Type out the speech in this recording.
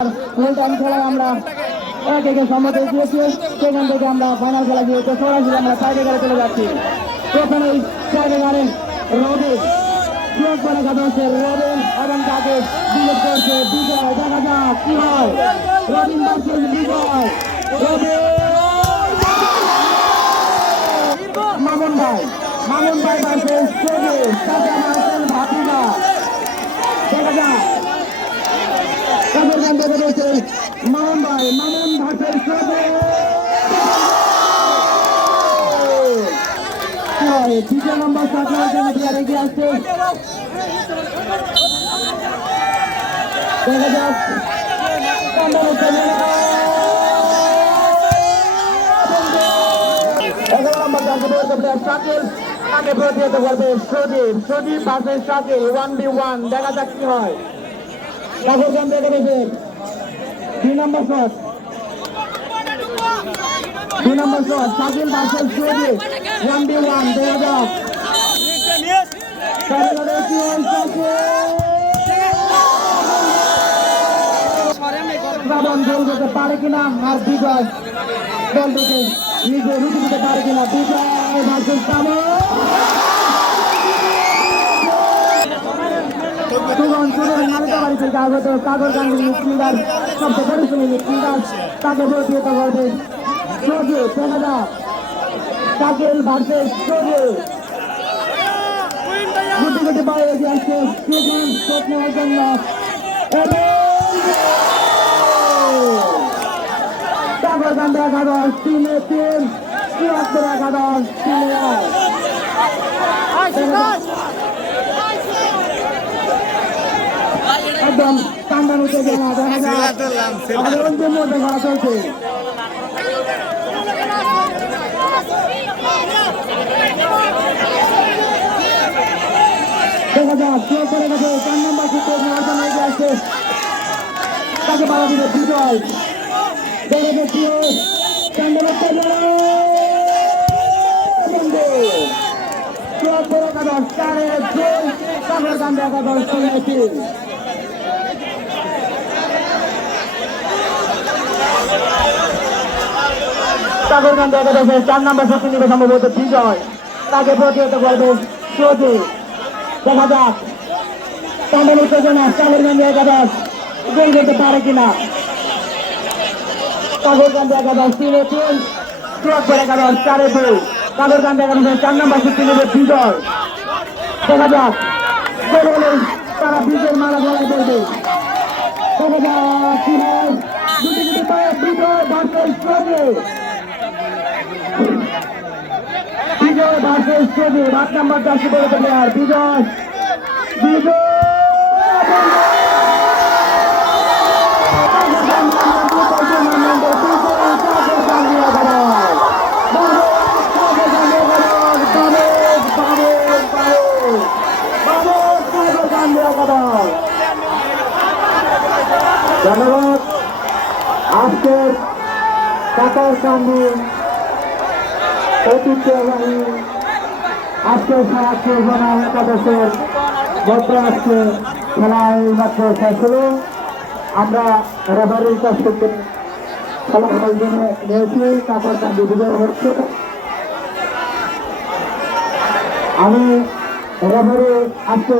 Full time খেলায় আমরা একে সম্মতি দিয়েছি, সেখান থেকে আমরা ফাইনাল খেলা গিয়েছে সরাসরি আমরা টাইব্রেকারে চলে যাচ্ছি। প্রথমেই টাইব্রেকারে রবিন সুযোগ করে কথা হচ্ছে রবিন এবং তাকে বিজয় করছে বিজয়। দেখা যাক কি হয়। রবিন ভার্সেস বিজয়। রবিন মামুন ভাই ভার্সেস সবুজ চাচা ভার্সেস ভাতিজা। দেখা যাক মামুন ভার্সেস দ্বিতীয় নম্বর সাতলার জন্য প্লেয়ার এগিয়ে আসছে। দেখা যাক 11 নম্বর প্লেয়ার শাকিল, তাকে প্রতিহত করবে সজীব ভার্সেস শাকিল 1v1। দেখা যাক কি হয়। দুই নম্বর শট শাকিল ভার্সেস সজীব 1v1। দেখা যাক গোল করতে পারে কিনা, আর বিজয় দল থেকে নিজে রুটি দিতে পারে কিনা। বিজয় ভার্সেস কাগরকান্দির মিডফিল্ডার সবচেয়ে পরিশ্রমী মিডফিল্ডার, তাকে প্রতিহত করবে সজীব। দেখা যাক শাকিল ভার্সেস সজীব। গুটি পায়ে এগিয়ে আসছে শট নেওয়ার জন্য। কাগরকান্দি একাদশ 3-3, চুয়াত্তর একাদশ 3-1। একদম কান্দান উত্তেজনা। দেখা যাক আমাদের অন্তিম মধ্যে খেলা চলছে। দেখা যাক কেউ করে গেছে 4 নম্বর সূত্রে নেওয়ার জন্য এগিয়ে আসছে, তাকে পাওয়া দিবে বিজয়। দেখা যাচ্ছে চুয়াত্তর একাদশ 4-2, কাগরকান্দি একাদশ 3-3। কাগরকান্দি একাদশের 4 নম্বর সূত্রে নিবে সম্ভবত বিজয়, তাকে প্রতিহত করবে সজীব। দেখা যাক কান্দান উত্তেজনা, কাগরকান্দি একাদশ গোল করতে পারে কিনা। কাগরকান্দি একাদশ 3-3, চুয়াত্তর একাদশ 4-2। কাগরকান্দি একাদশের 4 নম্বর সূত্রে নিবে বিজয়। দেখা যাক গোল হলে তারা বিজয়ের মালা গলায় পড়বে। দেখা যাক কি হয়। দুটি পায়ে বিজয় ভার্সেস সজীব। বিজয় ভার্সেস সজীব 8 নম্বর জার্সি পরে প্লেয়ার বিজয়। ধন্যবাদ। আজকের কাগরকান্দি ঐতিহ্যবাহী আজকের সারাক্ষী জনাল একাদশের মধ্যে আজকে খেলা এইমাত্র শেষ হলো। আমরা রেফারির কাছ থেকে ফলাফল জেনে নিয়েছি, কাগরকান্দি বিজয় হচ্ছে। আমি রেফারি আজকে